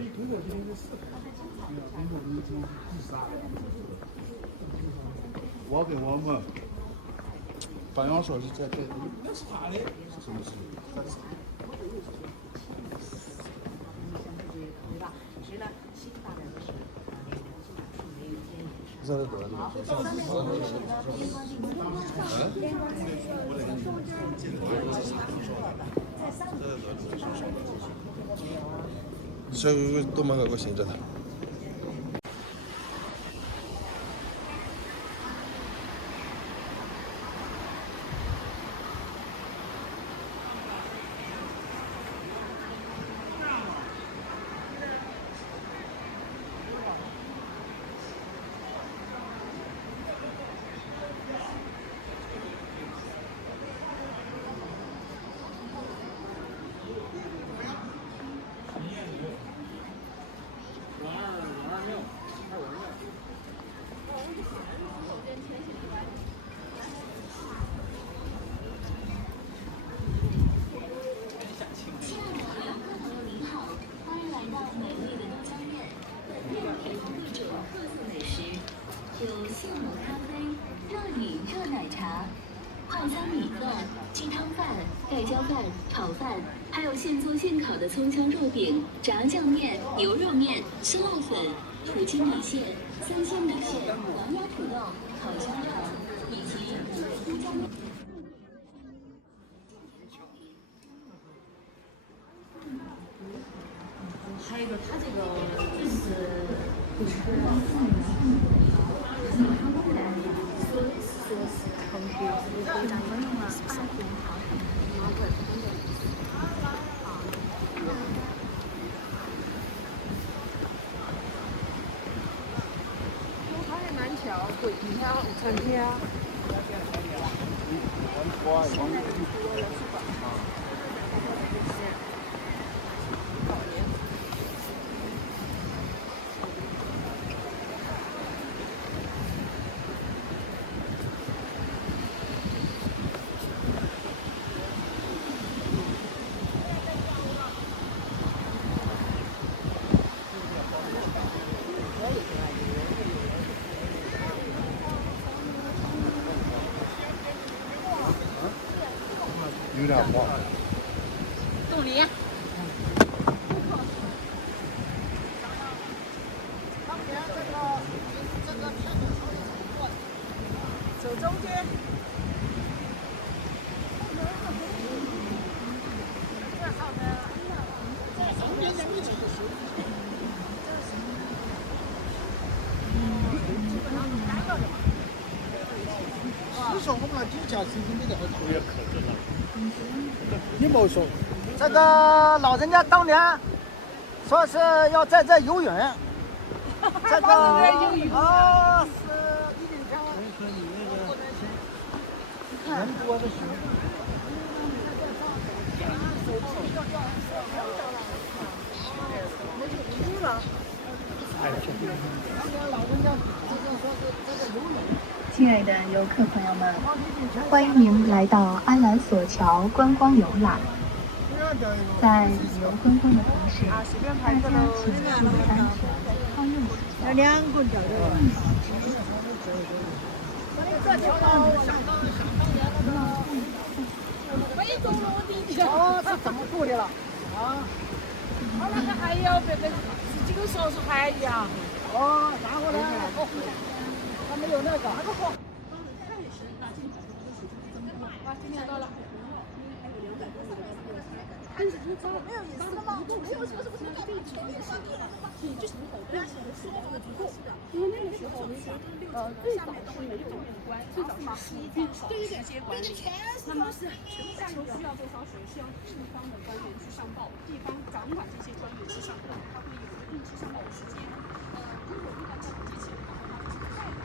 以工作今天的事，工作的一种意识啊。我跟我们办公室是在这，那是他的，是不是？这是多少？这都没个现在的。泡菜米饭、鸡汤饭、盖浇饭、炒饭，还有现做现烤的葱姜肉饼、炸酱面、牛肉面、酸辣粉、土鸡米线、三鲜米线、黄鸭土豆、烤香肠，以及葱姜面。还有一个，它这个就是说是同学这个非常温暖，是不是？它还蛮巧，贵天成天。有点黄。冻梨。走中间。你说我们底价水平比较高。我也可知道。你没说。这个老人家当年说是要在这游泳，这个啊是一定天。人多的时候。亲爱的游客朋友们，欢迎您来到安澜索桥观光游览。在旅游观光的同时，大家请注意安全，好用时间。2个人掉的。非洲落地哦，是这么过的了啊！他那个还要别几个小时还一样。哦，然后呢？他没有那个。今天到了。没有隐私的吗？没有什么全面上帝了，你就是很多说这个足够的，因为那个时候你想，最早是没有面关，最早是11天对对对，那个全是都是，但是需要多少水，需要地方的官员去上报，地方掌管这些官员去上报，他会有一个定期上报的时间。如果遇到这种机器人的话，那就是快的。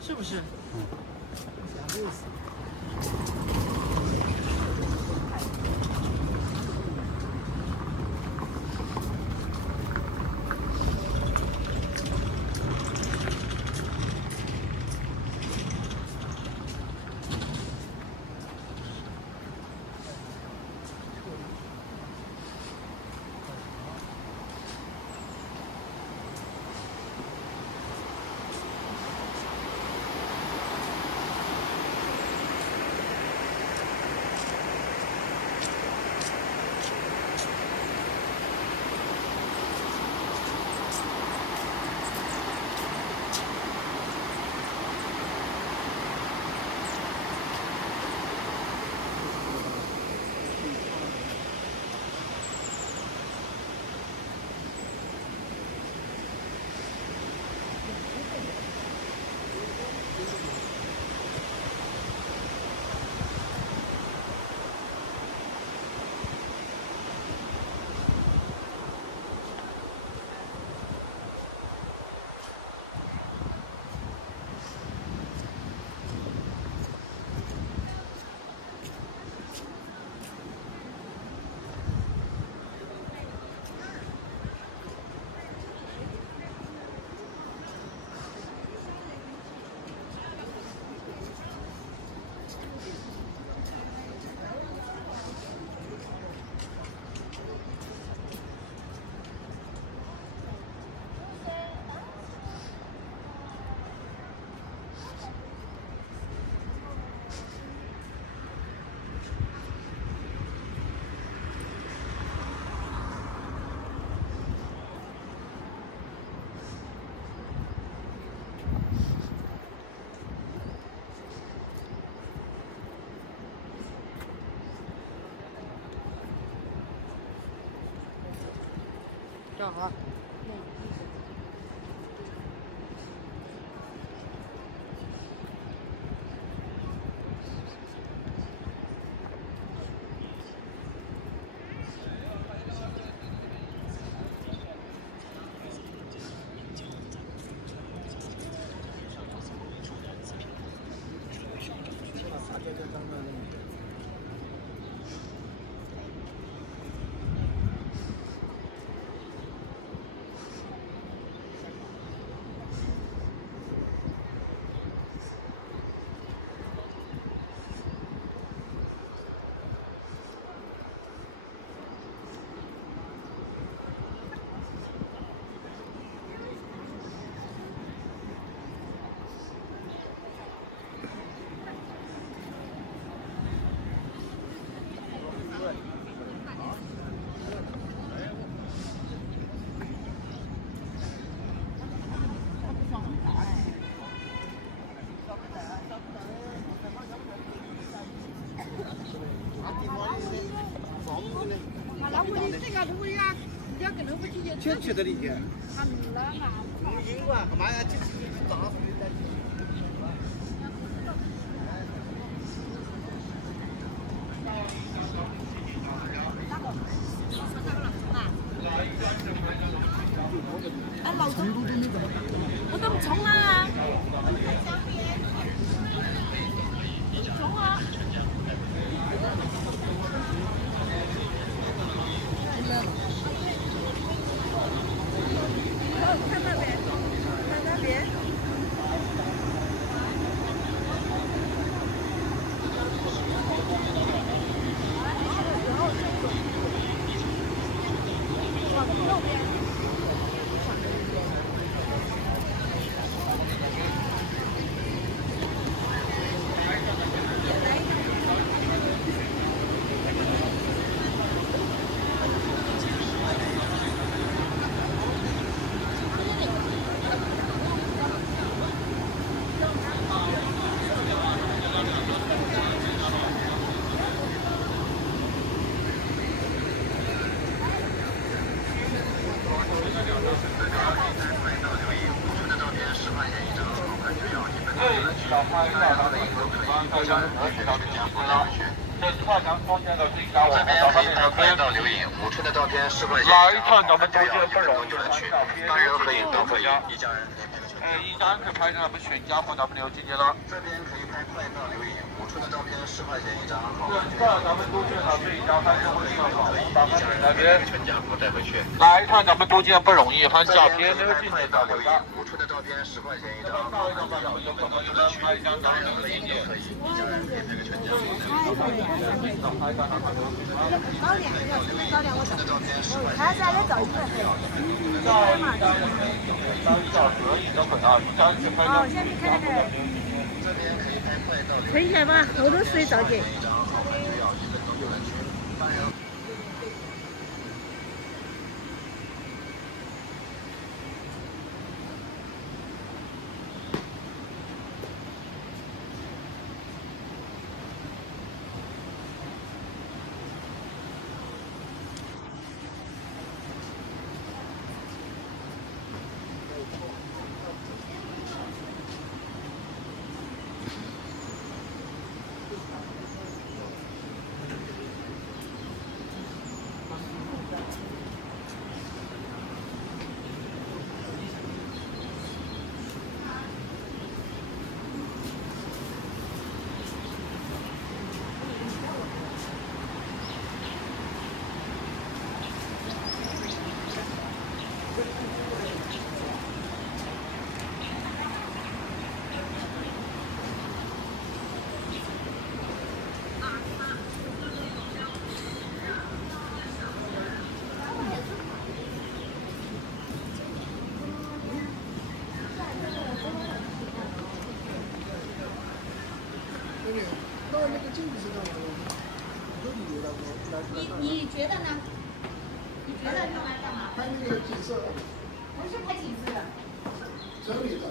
是不是？这样啊。确切的理解。英国干嘛呀？这打死的。啊，老钟，我都唔冲啦。冲啊！看那边，看那边。大家和学到这边不拉去。这跨洋方向的最高，这边可以拍快到留影，5寸的照片10块钱。哪一趟咱们都是不容易就能去，单人合影都可以，一家人可以拍个全家。一家人可以拍咱们全家和咱们刘姐姐了。这边可以拍快到留影，5寸的照片10块钱一张。这趟咱们都见到这一家拍摄会更好，把一家人那边全家福带回去。哪一趟咱们都见不容易，还照片那个镜头找回家。5寸的照片10块钱一张。有可能有人拍一张单人合影也可以，一家人可以拍个全家福。早点，早点我走。还是还得早一点。哦，先去看看。可以来吧，后头水着急。你觉得呢？你觉得用来干嘛？拍那个景色。不是拍景色的。整理的，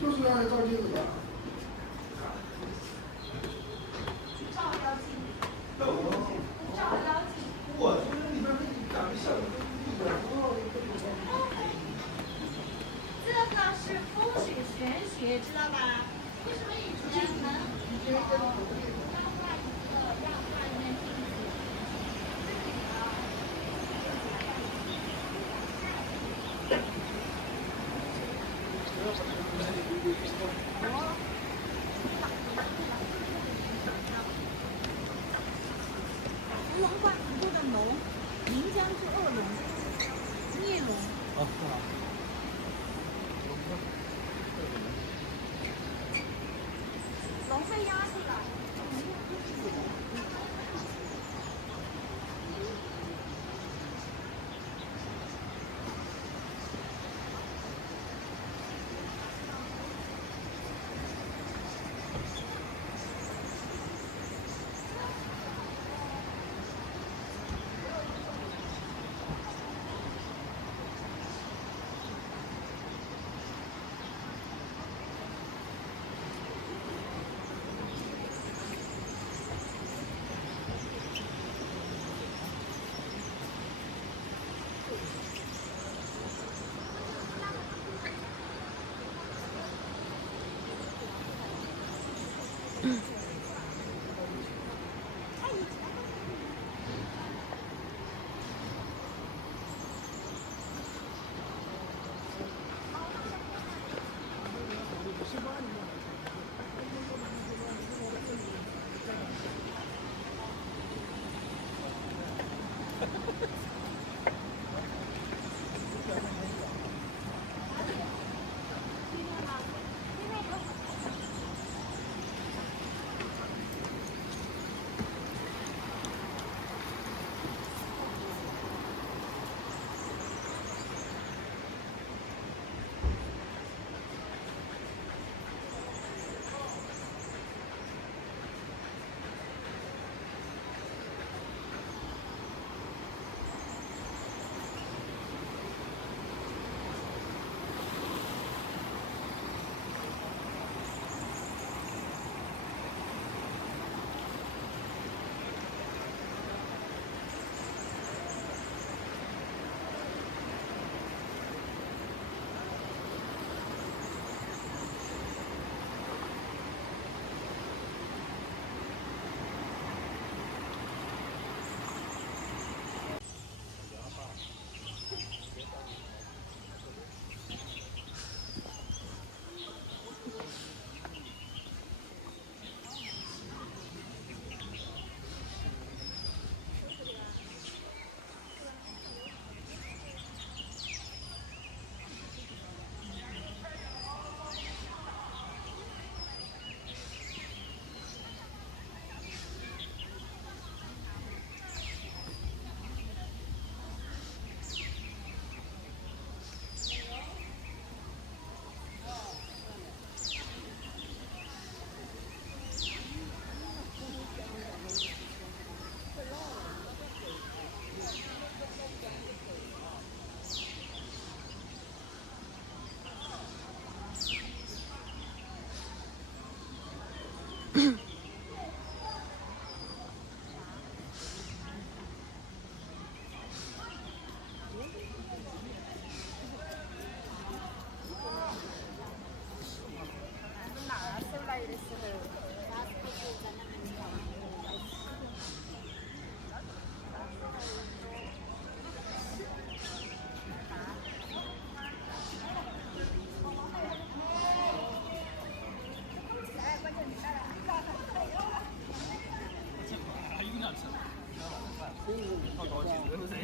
就是让人照镜子的。照妖镜。照妖镜。我觉得里面那长得像这个是风水玄学，知道吧？为什么以前能？龙冠图的龙，岷江是恶龙，孽龙。哦，是吗？龙被压住了。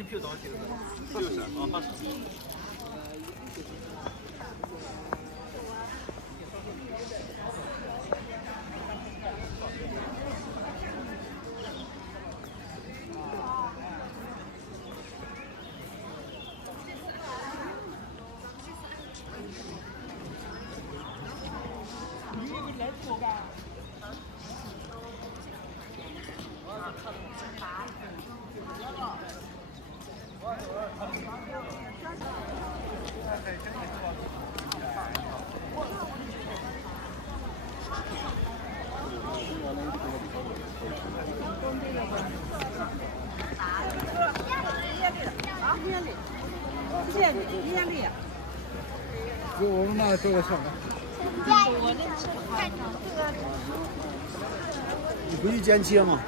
票多少钱？60啊，80。给我们那做个小的。你不去剪切吗？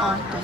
啊，对。